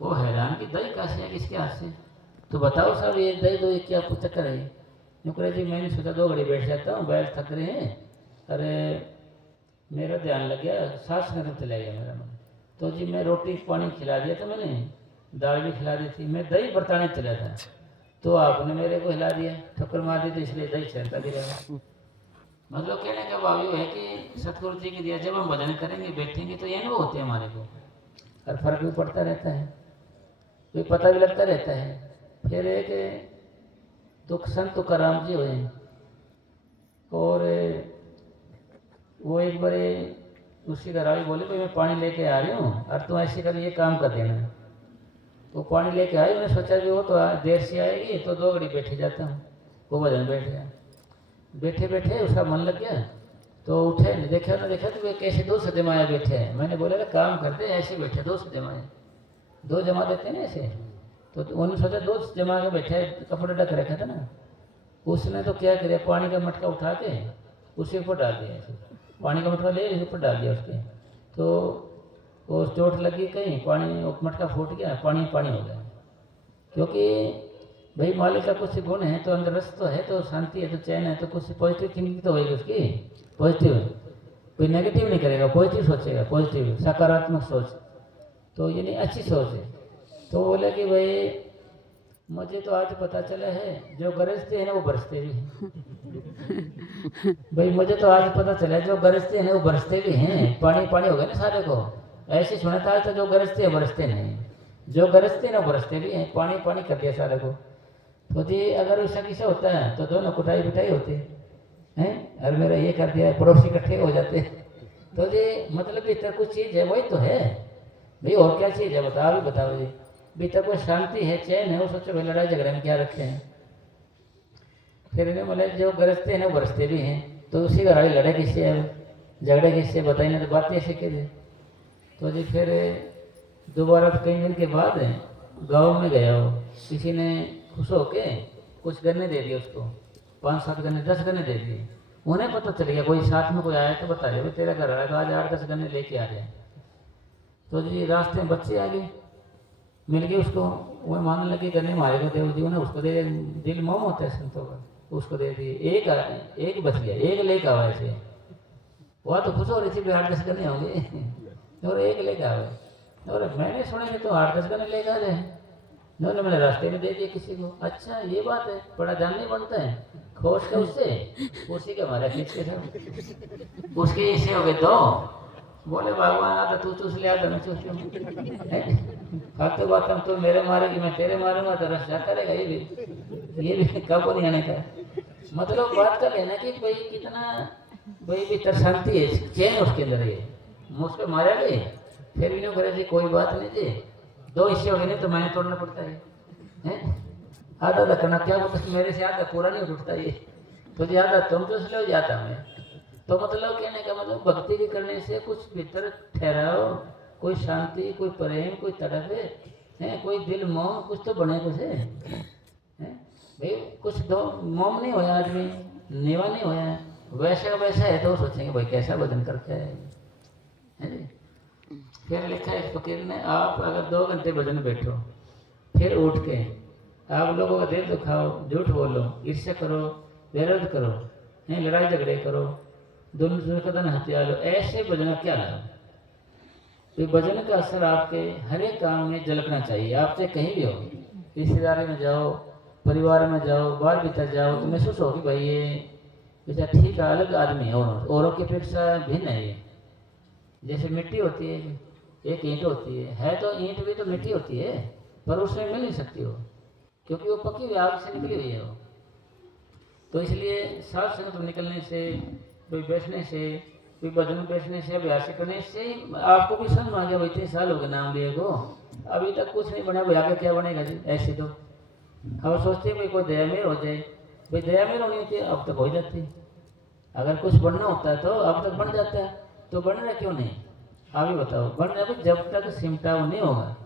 वो हैरान कि दही कहाँ से है, किसके हाथ से? तो बताओ साहब ये दही दो, ये क्या चक्कर है? यूँ करे जी मैंने सोचा 2 घड़ी बैठ जाता हूँ, बैल थक रहे हैं। अरे मेरा ध्यान लग गया, सांस की तरफ चला गया मेरा मन। तो जी मैं रोटी पानी खिला दिया था, मैंने दाल भी खिला दी थी, मैं दही बरताने चला था, तो आपने मेरे को हिला दिया, ठोकर मार दी, तो इसलिए दही चलता गिरा। मतलब कहने का भाव ये है कि सतगुरु जी की दिया, जब हम भजन करेंगे बैठेंगे तो ये अनुभव होते हैं हमारे को, और फर्क भी पड़ता रहता है, कोई पता भी लगता रहता है। फिर एक दुख संत तुकाराम जी हुए, और वो एक बार उसकी घरवाली बोली भाई मैं पानी लेके आ रही हूँ और तुम ऐसे कर ये काम कर देना। तो पानी लेके आई, उन्हें सोचा कि वो तो देर से आएगी तो 2 घड़ी बैठे जाता हूँ। वो भजन बैठ गया, बैठे बैठे उसका मन लग गया, तो उठे, देखा ना देखा तो वे कैसे 2 सदे माया बैठे हैं। मैंने बोला काम करते ऐसे बैठे 2 सदे माया, 2 जमा देते हैं ना ऐसे। तो उन्होंने सोचा 2 जमा के बैठे, कपड़े ढक रखा था ना। उसने तो क्या किया, पानी का मटका उठा के उसके ऊपर डाल दिया ऐसे, पानी का मटका ले ऊपर डाल दिया उसके, तो वो चोट लगी कहीं, पानी मटका फूट गया, पानी पानी हो गया। क्योंकि भाई मालिक का कुछ गुण है तो अंदर रस तो है, तो शांति है, तो चैन है, तो कुछ पॉजिटिव थिंकिंग तो होगी उसकी, पॉजिटिव। कोई नेगेटिव नहीं करेगा, पॉजिटिव सोचेगा, पॉजिटिव सकारात्मक सोच, तो ये नहीं अच्छी सोच है। तो बोले कि भाई मुझे तो आज पता चला है जो गरजते हैं ना वो बरसते भी हैं। भाई मुझे तो आज पता चला है जो गरजते हैं ना वो बरसते भी हैं, पानी पानी हो गया ना सारे को। ऐसे सुना था आज तो जो गरजते हैं बरसते नहीं, जो गरजते हैं ना बरसते भी हैं, पानी पानी कर दिया सारे को। तो जी अगर ऐसा किसा होता है तो दोनों कुटाई पिटाई होती है, और मेरा ये कर दिया, पड़ोसी इकट्ठे हो जाते। तो जी मतलब भीतर कुछ चीज़ है, वही तो है भाई, और क्या चीज़ है बताओ, भी बताओ जी। भीतर कोई शांति है, चैन है, वो सोचो भाई लड़ाई झगड़े में क्या रखे हैं। फिर इन्हें बोले जो गरजते हैं ना बरसते भी हैं, तो उसी का लड़ाई किससे है, झगड़े किससे बताइए ना, तो बातें ऐसे के थे। तो जी फिर दोबारा कई दिन के बाद गाँव में गया, हो किसी ने खुश होके कुछ गन्ने दे दिए उसको, 5-7 गन्ने 10 गन्ने दे दिए। उन्हें पता चल गया कोई साथ में कोई आया तो बता रहे भाई तेरा घर आया तो आज 8-10 गन्ने लेके आ जाए। तो जी रास्ते में बच्चे आ गए, मिल गए उसको, वो मानने लगे गन्ने मारे को देव जी ने उसको दे, दिल मोम होता है संतों का, उसको दे दिए। एक बच गया, एक लेके आवा ऐसे, वह तो खुश हो रही थी 8-10 गन्ने होंगे, और एक लेके आवे। और मैंने सुना कि तो 8-10 गन्ने लेके आ जाए, नहीं मैंने रास्ते में दे दिया किसी को। अच्छा ये बात है, बड़ा जानने बनता है, खोज के उससे उसी के हमारा खींच के सब उसके ऐसे हो गए। तो बोले भगवान आता तू चूस लिया था, मैं चूस लूँ, खाते बात हम तो मेरे मारेगी मैं तेरे मारूंगा, तो रस जाता रहेगा। ये भी कब नहीं आने का मतलब बात कर लेना कि भाई कितना भाई भीतर शांति है, चैन उसके अंदर है, मुझको मारा गए फिर भी नहीं करे जी कोई बात नहीं जी, 2 हिस्से हो गए नहीं तो मैंने तोड़ना पड़ता है, आधा आधा करना क्या बोलता, मेरे से आधा पूरा नहीं उठता ये, तो जी आधा तुम तो इसलिए हो जाता मैं। तो मतलब कहने का मतलब भक्ति के करने से कुछ भीतर ठहराव, कोई शांति, कोई प्रेम, कोई तड़प है, कोई दिल मोम कुछ तो बने कुछ है भाई, कुछ तो मोम नहीं होया आदमी, नेवा नहीं होया, वैसा वैसा है तो सोचेंगे भाई कैसा भजन करता है। फिर लिखा है फकीर ने, आप अगर 2 घंटे भजन बैठो, फिर उठ के आप लोगों का दिल दुखाओ, झूठ बोलो, ईर्ष्या करो, विरोध करो, लड़ाई झगड़े करो, दोनों कदम हत्या लो, ऐसे भजन का क्या लाभ? तो भजन का असर आपके हर एक काम में झलकना चाहिए। आप चाहे कहीं भी हो, रिश्तेदारी में जाओ, परिवार में जाओ, बाहर भीतर जाओ, तो महसूस हो कि भाई ये जैसा ठीक है, अलग आदमी है, औरों की अपेक्षा भिन्न है ये। जैसे मिट्टी होती है, एक ईंट होती है तो ईंट भी तो मिट्टी होती है, पर उसमें मिल नहीं सकती हो, क्योंकि वो पकी हुई आग से निकली हुई है वो। तो इसलिए साथ संगत निकलने से, कोई बैठने से, कोई भजन में बैठने से, अभ्यास करने से आपको भी समझ आ गया भाई 3 साल हो गए नाम लिए को, अभी तक कुछ नहीं बना, भाई आगे क्या बनेगा जी। ऐसे तो अब सोचते भाई कोई दयामेर हो जाए, भाई दयामेर होनी होती है, अब तक हो जाती। अगर कुछ बनना होता है तो अब तक बन जाता है, तो बन रहा क्यों नहीं? अभी बताओ बन रहा, जब तक सिमटाव नहीं होगा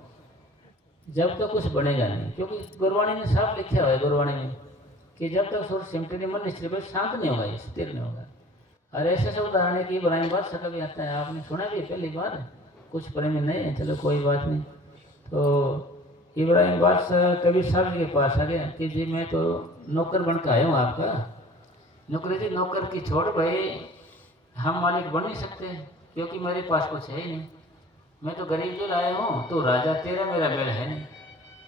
जब तक कुछ बनेगा नहीं। क्योंकि गुरबाणी ने साफ लिखा हुआ है, गुरबाणी में कि जब तक सुर सिमटे नहीं, मन निश्चित शांत नहीं होगा, स्थिर नहीं होगा। और ऐसे सब उदाहरण की बनाई बात सकल भी आता है, आपने सुना भी पहली बार, कुछ पढ़े में नहीं है, चलो कोई बात नहीं। तो इब्राहिम बादशाह कबीर साहब जी के पास आ गया कि जी मैं तो नौकर बन के आया हूँ आपका। नौकरी जी नौकर की छोड़ भाई, हम मालिक बन नहीं सकते क्योंकि मेरे पास कुछ है ही नहीं। मैं तो गरीब जो लाया हूँ, तो राजा तेरा मेरा मेल है नहीं।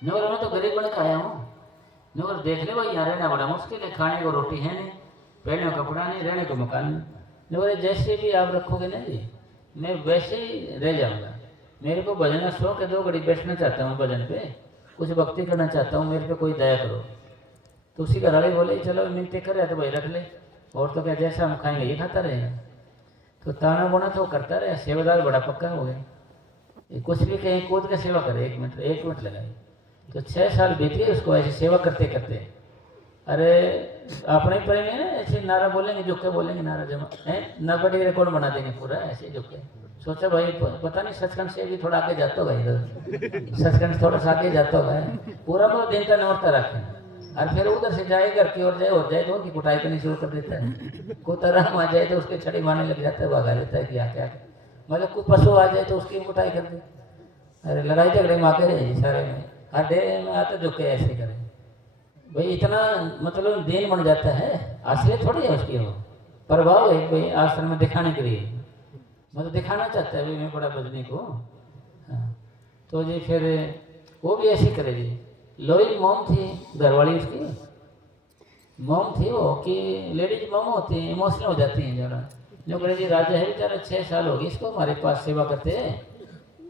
नौकर मैं तो गरीब बन के आया हूँ। नौकर देख ले भाई, यहाँ रहना बड़ा मुश्किल है, खाने को रोटी है नहीं, पहनने को कपड़ा नहीं, रहने को मकान नहीं। नौकर जैसे भी आप रखोगे ना जी, मैं वैसे ही रह जाऊँगा। मेरे को भजन का शौक है, 2 घड़ी बैठना चाहता हूँ भजन पे, कुछ भक्ति करना चाहता हूँ, मेरे पे कोई दया करो। तो उसी का राड़ी बोले चलो मिनते कर रहे तो भाई रख ले, और तो क्या जैसा हम खाएंगे ये खाता रहेगा। तो ताना बोना तो करता रहे, सेवादार बड़ा पक्का हो गया। कुछ भी कहीं कूद के सेवा करे, 1 मिनट लगाए। तो 6 साल बीत गए उसको ऐसी सेवा करते करते। अरे अपने पर में ना ऐसे नारा बोलेंगे, झुके बोलेंगे, नारा जमा है ना, बड़ी रिकॉर्ड बना देंगे पूरा ऐसे झुके। सोचा भाई पता नहीं सचखंड से भी थोड़ा आगे जाता होगा, इधर सचखंड थोड़ा सा आगे जाता होगा, पूरा पूरा दिन का नौरता रखें। और फिर उधर से जाए घर की ओर जाए और जाए तो उनकी कुटाई करनी शुरू कर देता है। कोई तरह आ जाए तो उसके छड़ी मारने लग जाता है, भगा देता है कि क्या मतलब कोई पशु आ जाए तो उसकी कुटाई कर दे। अरे लड़ाई झगड़े में आते रहे सारे में, हर डेरे में आते जो के ऐसे करें भाई। इतना मतलब दिन बन जाता है, असली थोड़ी है उसकी, वो प्रभाव है भाई आश्रम में दिखाने के लिए, मतलब दिखाना चाहता है भाई मैं बड़ा बजने को। हाँ तो जी फिर वो भी ऐसी करे जी। लोई मोम थी घरवाली उसकी, मोम थी वो कि लेडीज मोम होती हैं, इमोशनल हो जाती हैं ज़रा। जो करे जी राजा है बेचारा, 6 साल हो गए इसको हमारे पास सेवा करते हैं।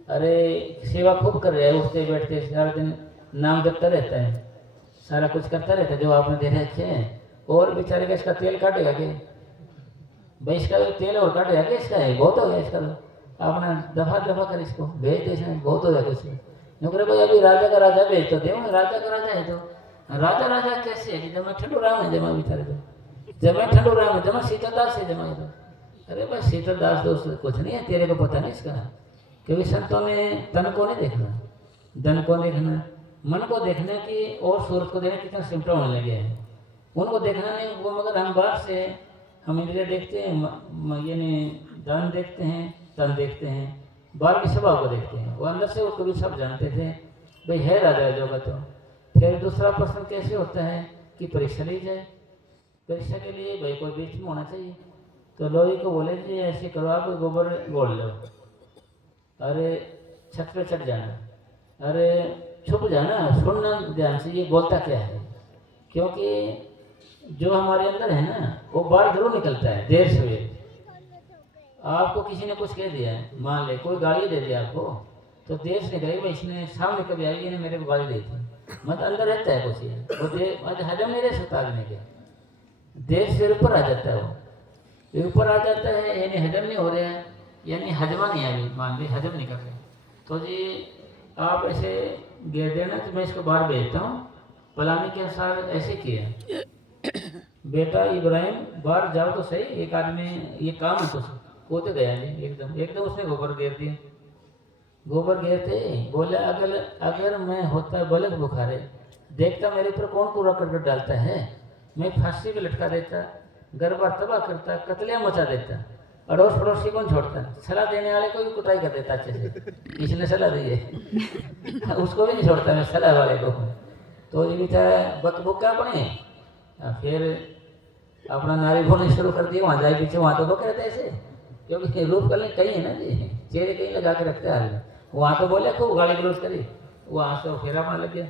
अरे सेवा खूब कर रहे हैं, उठते बैठते सारा दिन नाम जपता रहता है, सारा कुछ करता रहता है जो आपने देखे अच्छे हैं। और बेचारे का इसका तेल काटेगा कि भाई, इसका तेल और काटेगा कि इसका है बहुत हो गया इसका, अपना दफा दफा कर इसको भेज दे, इसमें बहुत हो जाएगा इसमें। नौकरे भाई अभी राजा का राजा भेज तो दे, राजा का राजा है तो राजा राजा कैसे है कि जब मैं ठंडू राम है जमा बेचारे तो, जब मैं ठंडू राम है जमा सीतादास है जमा तो। अरे भाई सीतादास दोस्त कुछ नहीं है, तेरे को पता नहीं इसका, क्योंकि संतों ने तन को नहीं देखना, धन को देखना, मन को देखना कि और सूरत को देखना कितना सिम्टम होने लगे हैं, उनको देखना नहीं वो। मगर हम बाहर से हम इंद्रिय देखते हैं, यानी धन देखते हैं, तन देखते हैं, बाहर की स्वभाव को देखते हैं, वो अंदर से वो कभी सब जानते थे भाई है राजा जो का। तो फिर दूसरा प्रश्न कैसे होता है कि परीक्षा ली जाए, परीक्षा के लिए भाई कोई बीच में होना चाहिए। तो लोही को बोले जी ऐसे करो आप गोबर गोल लो, अरे छत पे चढ़ जाना, अरे छुप जाना, सुनना ध्यान से ये बोलता क्या है, क्योंकि जो हमारे अंदर है ना वो बाहर जरूर निकलता है देर सवेर। आपको किसी ने कुछ कह दिया है, मान ले कोई गाली दे दिया आपको, तो देर से निकलेगी भाई इसने सामने कभी आएगी ने मेरे को गाली दी थी, मत अंदर रहता है कुछ ये, वो देर हजम नहीं रह सकता आदमी के, देर से ऊपर आ जाता है, वो ऊपर आ जाता है यानी हजम नहीं हो रहा है, यानी हजमा नहीं अभी मान ली हजम नहीं कर रहे। तो जी आप ऐसे घेर देना तो मैं इसको बाहर भेजता हूँ, प्लानिंग के अनुसार ऐसे किया। बेटा इब्राहिम बाहर जाओ तो सही, एक आदमी ये काम है तो वो तो गया नहीं, एकदम उसने गोबर घेर दिया। गोबर घेरते बोले अगर मैं होता बलक बुखारे, देखता मेरे ऊपर कौन कूड़ा करकट डालता है, मैं फांसी पे लटका देता, घर बार तबाह करता, कतलियाँ मचा देता, अड़ोस पड़ोसी कौन छोड़ता, सलाह देने वाले को भी कुटाई कर देता अच्छे से, इसने सलाह दी है उसको भी नहीं छोड़ता मैं सलाह वाले को। तो ये बेचारा बकबुका बने, फिर अपना नारी बोलने शुरू कर दिया, वहाँ जाए पीछे वहाँ तो बक रहते ऐसे, क्योंकि रूप कल कहीं है ना जी, चेहरे कहीं लगा के रखते हैं, वहाँ तो बोले खूब गाली गलौज करी, वहाँ से फेरा मारने लग गया।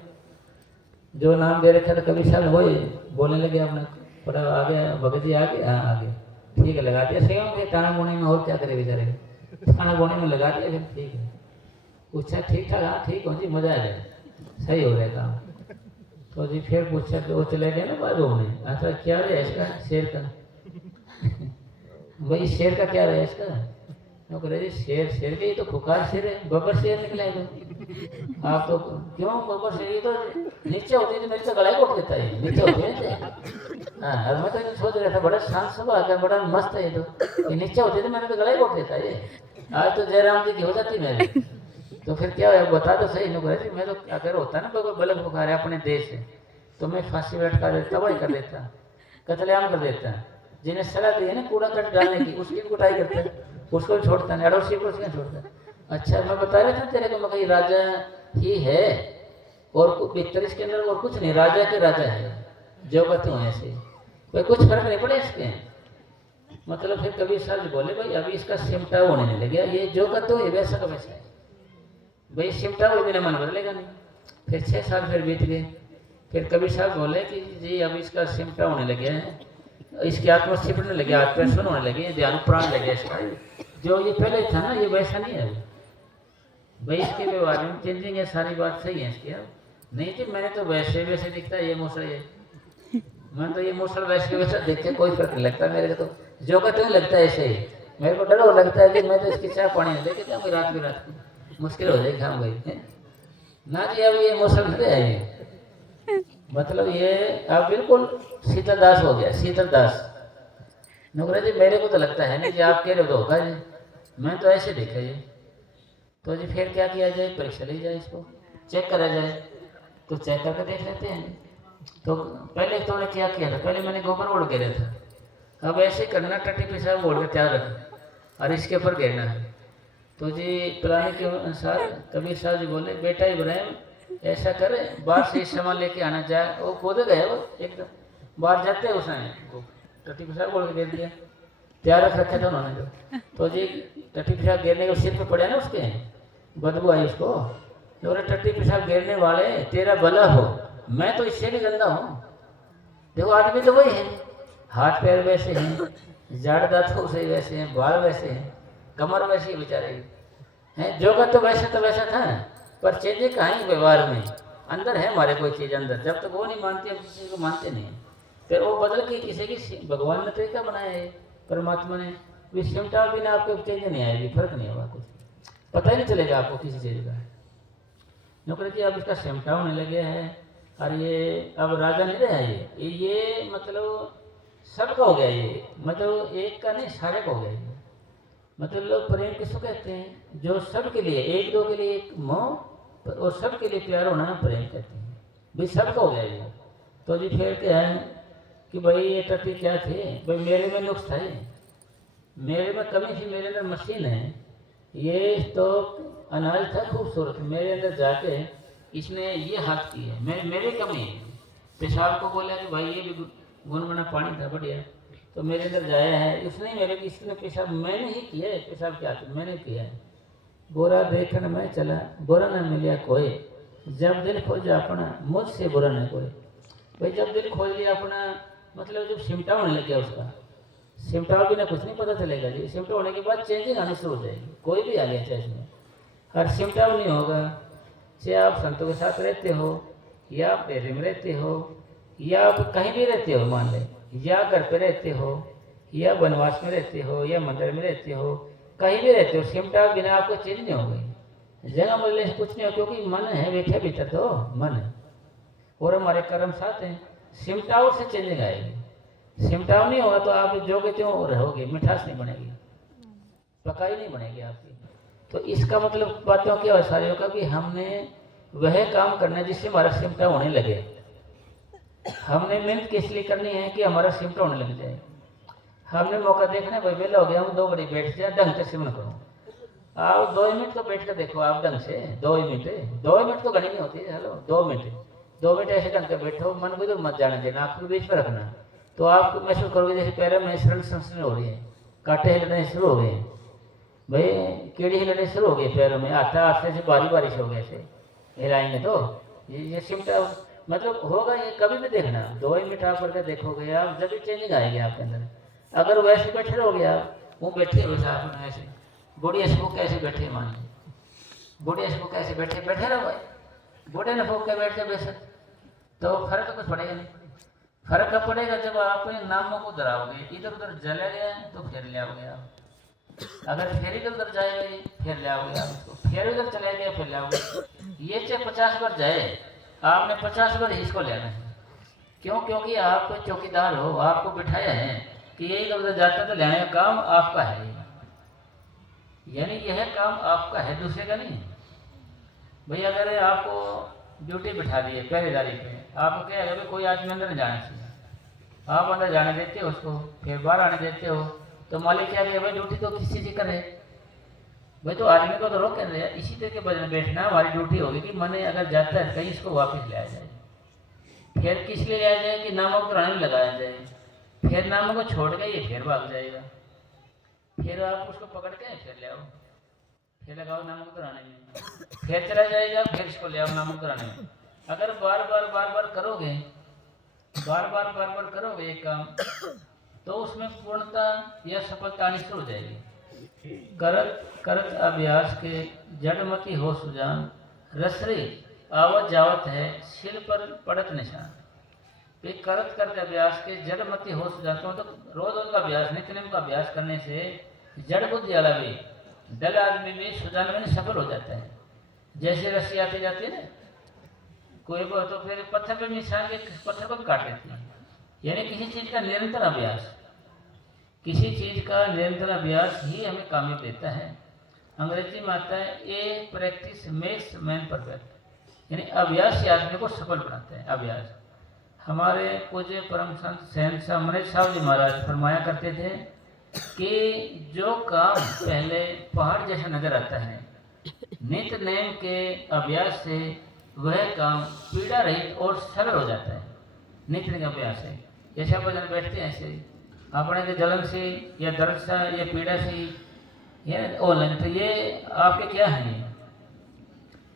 जो नाम दे रखा था कभी साहब वही बोलने लगे अपने, थोड़ा आगे भगत जी आगे, हाँ आगे ठीक है लगा दिया सेवा के ताना बोने में, और क्या करे बेचारे, ताना बोने में लगा दिया, फिर ठीक है पूछा ठीक ठाक, हाँ ठीक हो जी मजा आ जाए सही हो रहा काम। तो जी फिर पूछा वो चले गए ना बाहर घूमने, अच्छा क्या रहे इसका शेर का भाई शेर का क्या रहे इसका, वो कह रहे शेर के, ये तो खुकार शेर है, बब्बर शेर निकलेगा आप तो क्यों बब्बर शेर, ये तो नीचे होती थी मेरे तो गला कोट देता है, नीचे होती है हाँ। और मैं तो सोच रहा था बड़ा शांत सभा है, बड़ा मस्त है, ये तो ये नीचे होती थी मैंने तो गला कोट देता है, आज तो जयराम जी की हो जाती मेरी। तो फिर क्या है बता तो सही, नुकरा जी मैं तो अगर होता ना कोई बलक बुखार है अपने देश से, तो मैं फांसी लटका देता, तबाही कर देता, कतलेआम कर देता, जिन्हें सलाह दी है ना कूड़ा कट डालने की उसकी भी कुटाई करता, उसको भी छोड़ता नहीं, अड़ोसी को उसको छोड़ता। अच्छा मैं बता रहा था तेरे को, मैं कहीं राजा ही है, और भीतर इसके अंदर और कुछ नहीं, राजा के राजा है जो कहते हैं ऐसे, भाई कुछ फर्क नहीं पड़े इसके। मतलब फिर कबीर साहब जी बोले भाई अभी इसका सिमटा होने नहीं लगे, ये जो कहते हो ये वैसा का वैसा है, भाई सिमटा हुए बिना मन बदलेगा नहीं। फिर 6 साल फिर बीत गए, फिर कबीर साहब बोले कि जी अभी इसका सिमटा होने लगे हैं, इसकी आत्मा सिमटने लगे, आत्मा सुन होने लगे, ध्यान प्राण लगे इसका, जो ये पहले था ना ये वैसा नहीं है भाई, इसके व्यवहार में चेंजिंग है, सारी बात सही है इसकी। अब नहीं जी मैंने तो वैसे वैसे दिखता है ये मूसल, ये मैं तो ये मूसल वैसे वैसा देख के कोई फर्क नहीं लगता मेरे को, तो जो कहते हैं लगता है ऐसे ही। मेरे को डर हो लगता है कि मैं तो इसकी चाय पानी लेके जाऊँगी रात भी, रात को मुश्किल हो जाएगी खाऊँ भाई ना जी। अब ये मूसल नहीं है, मतलब ये अब बिल्कुल शीतल दास हो गया, शीतल दास। नुकरा जी मेरे को तो लगता है नहीं जी, आप कह रहे हो तो होगा जी, मैं तो ऐसे देखा जी। तो जी फिर क्या किया जाए, परीक्षा ली जाए, इसको चेक करा जाए, तो चेक करके देख लेते हैं। तो पहले तो ने क्या किया था, पहले मैंने गोबर ओढ़ गिरा था, अब ऐसे करना टट्टी पेशाब ओढ़ के तैयार रखना और इसके ऊपर गिरना है। तो जी प्लानिंग के अनुसार कबीर साहब जी बोले बेटा इब्राहिम ऐसा करे, बाहर से सामान लेके आना जाए, वो कूद गए, वो एकदम बाहर जाते उसने टट्टी पेशाब ओढ़ के गिर दिया, तैयार रख रखे थे उन्होंने जो। तो जी टट्टी पेशाब गिरने के सिर पे पड़े ना उसके, बदबू आई उसको, तो टट्टी पेशाब गिरने वाले तेरा भला हो, मैं तो इससे भी गंदा हूँ। देखो आदमी तो वही है, हाथ पैर वैसे हैं, जाड़ दांत उसे वैसे हैं, बाल वैसे हैं, कमर वैसी है बेचारे हैं, जो का तो वैसा था, पर चेंजे कहाँ ही व्यवहार में, अंदर है हमारे कोई चीज़ अंदर, जब तक वो नहीं मानते हम किसी को मानते नहीं। फिर वो बदल के किसी की भगवान ने तरीका बनाया है, परमात्मा ने भी सिमटा बिना आपको चेंज नहीं आएगी, फर्क नहीं होगा, कुछ पता ही नहीं चलेगा आपको किसी चीज़ का। नौकरी जी अब इसका सिमटा होने लगे है, और ये अब राजा नहीं रहा ये मतलब सबका हो गया ये, मतलब एक का नहीं सारे का हो गया ये। मतलब लोग प्रेम किसको कहते हैं, जो सबके लिए, एक दो के लिए एक मोह और सबके लिए प्यार होना प्रेम कहते हैं, भाई सबका हो गया ये। तो जी फिर क्या है कि भाई ये टट्टी क्या थे, भाई मेरे में नुक्स था, मेरे में कमी थी, मेरे अंदर मशीन है, ये तो अनाज था खूबसूरत, मेरे अंदर जाके इसने ये हाथ की है, मेरे कमी है। पेशाब को बोला कि भाई ये भी गुनगुना पानी था बढ़िया, तो मेरे अंदर जाया है, उसने मेरे इसने पेशाब मैंने ही किया है, पेशाब क्या था मैंने किया है। बुरा देखने में चला बुरा न मिला कोई, जब दिल खोजा अपना मुझसे बुरा न कोई। भाई जब दिल खोज लिया अपना, मतलब जब सिमटा होने लग गया उसका, सिमटा भी ना कुछ नहीं पता चलेगा जी, सिमटा होने के बाद चेंजिंग आनी शुरू हो जाएगी, कोई भी आ गया चाहे इसमें, हर सिमटा नहीं होगा, चाहे आप संतों के साथ रहते हो, या आप डेरे में रहते हो, या आप कहीं भी रहते हो, मान लें या घर पे रहते हो, या वनवास में रहते हो, या मंदिर में रहते हो, कहीं भी रहते हो, सिमटा बिना आपको चेंज नहीं हो गई, जगह बदलने से कुछ नहीं हो, क्योंकि मन है बैठे भीतर, तो मन है और हमारे कर्म साथ हैं, सिमटाओ से चेंजिंग आएगी। सिमटाओ नहीं होगा तो आप जो के त्यों रहोगे, मिठास नहीं बनेगी, पकाई नहीं बनेगी आपकी। तो इसका मतलब बातों क्या सारियों का कि हमने वह काम करना है जिससे हमारा सिमटा होने लगे। हमने मेहनत किस लिए करनी है कि हमारा सिमटा होने लग जाए। हमने मौका देखना है, भाई वेला हो गया हम 2 घड़ी बैठ जाए, ढंग से सिमन करो, आप 2 मिनट तो बैठ कर देखो, आप ढंग से 2 मिनट तो घड़ी नहीं होती है, हेलो 2 मिनट ऐसे ढंग से बैठो, मन को तो मत जाने देना, आपको बीच में रखना, तो आप महसूस करोगे जैसे पैरों में शरण संस्रण हो रही है, कांटे हिलने शुरू हो गए, भाई कीड़ी हिलने शुरू हो गई पैरों में, आस्ते से बारी से हो गए, ऐसे हिलाएंगे तो ये सिमटा मतलब होगा। ये कभी भी देखना, 2 मिनट आप करके देखोगे आप, जब भी चेंजिंग आएगी आपके अंदर। अगर वैसे बैठे रहोगे आप, वो बैठे हुए साथ में ऐसे बुढ़िया से कैसे बैठे, मान बुढ़िया से कैसे बैठे रहो भाई, बूढ़े ने फूक के बैठ जाए बेशक, तो फर्क तो कुछ पड़ेगा नहीं। फर्क कब पड़ेगा, जब आप अपने नामों को दोहराओगे, इधर उधर जले गए तो फिर ले आओगे आप, अगर फिर इधर उधर जाएगा फिर ले आओगे आप उसको, फिर उधर चले गए फिर ले आओगे। ये चाहे 50 बार जाए, आपने 50 बार इसको लेना है। क्यों? क्योंकि आप कोई चौकीदार हो, आपको बिठाया है कि ये इधर उधर जाता तो लेने का काम आपका है, यानी यह काम आपका है, दूसरे का नहीं। भाई अगर आपको ड्यूटी बिठा दी है पहरेदारी पे, आपको क्या है, कोई आदमी अंदर नहीं जाना चाहिए, आप अंदर जाने देते हो उसको, फिर बाहर आने देते हो, तो मालिक क्या कहे, भाई ड्यूटी तो किसी से करे, भाई तो आदमी को तो रोक रहे हैं, इसी तरह के भजन बैठना हमारी ड्यूटी होगी कि मन अगर जाता है कहीं इसको वापस ले आया जाए। फिर किस लिए लाया जाए कि नामक कराने में लगाया जाए, फिर नामों को छोड़ के ये फिर भाग जाएगा, फिर आप उसको पकड़ के फिर ले आओ, फिर लगाओ नामक कराने में, फिर चला जाएगा, फिर इसको ले आओ नामक कराने में। अगर बार बार करोगे, बार बार करोगे एक काम, तो उसमें पूर्णता या सफलता आनी शुरू हो जाएगी। करत करत अभ्यास के जड़मती हो सुजान, रसरी आवत जावत है सिल पर पड़त निशान। तो करत करते अभ्यास के जड़मती हो सुजान, तो मतलब रोज का अभ्यास, नित्य नेम का अभ्यास करने से जड़ बुद्धि वाला भी दल आदमी में सुजान में सफल हो जाता है। जैसे रस्सी आती जाती है ना, कोई को तो फिर पत्थर पर निशान के पत्थर को भी काट लेती है। यानी किसी चीज का निरंतर अभ्यास, किसी चीज का निरंतर अभ्यास ही हमें कामयाब देता है। अंग्रेजी में आता है ए प्रैक्टिस मेक्स मैन परफेक्ट, यानी अभ्यास ही आदमी को सफल बनाता है। अभ्यास हमारे पूज्य परम संत शहंशाह मनीष साहब जी महाराज फरमाया करते थे कि जो काम पहले पहाड़ जैसा नजर आता है, नित्य नेम के अभ्यास से वह काम पीड़ा रहित और सरल हो जाता है। नित्य नेम के अभ्यास से जैसे आप जन बैठते हैं ऐसे अपने के जलन से या दर्द से या पीड़ा से या ऑनलाइन, तो ये आपके क्या है, ये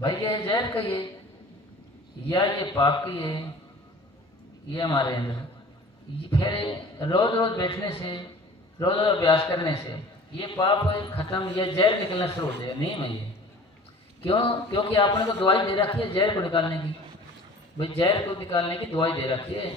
भाई ये जहर का ये या ये पाप की है, ये हमारे अंदर। फिर रोज रोज बैठने से, रोज रोज अभ्यास करने से ये पाप खत्म, ये जहर निकलना शुरू हो जाएगा। नहीं मैं ये क्यों, क्योंकि आपने तो दवाई दे रखी है जहर को निकालने की, भाई जहर को निकालने की दवाई दे रखी है।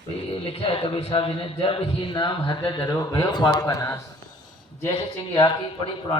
भाई लिखा है कबीर साहब जी ने, जब ही नाम हृदय धरो भयो पाप का नाश। जैसे चिंगी की पड़ी पुरानी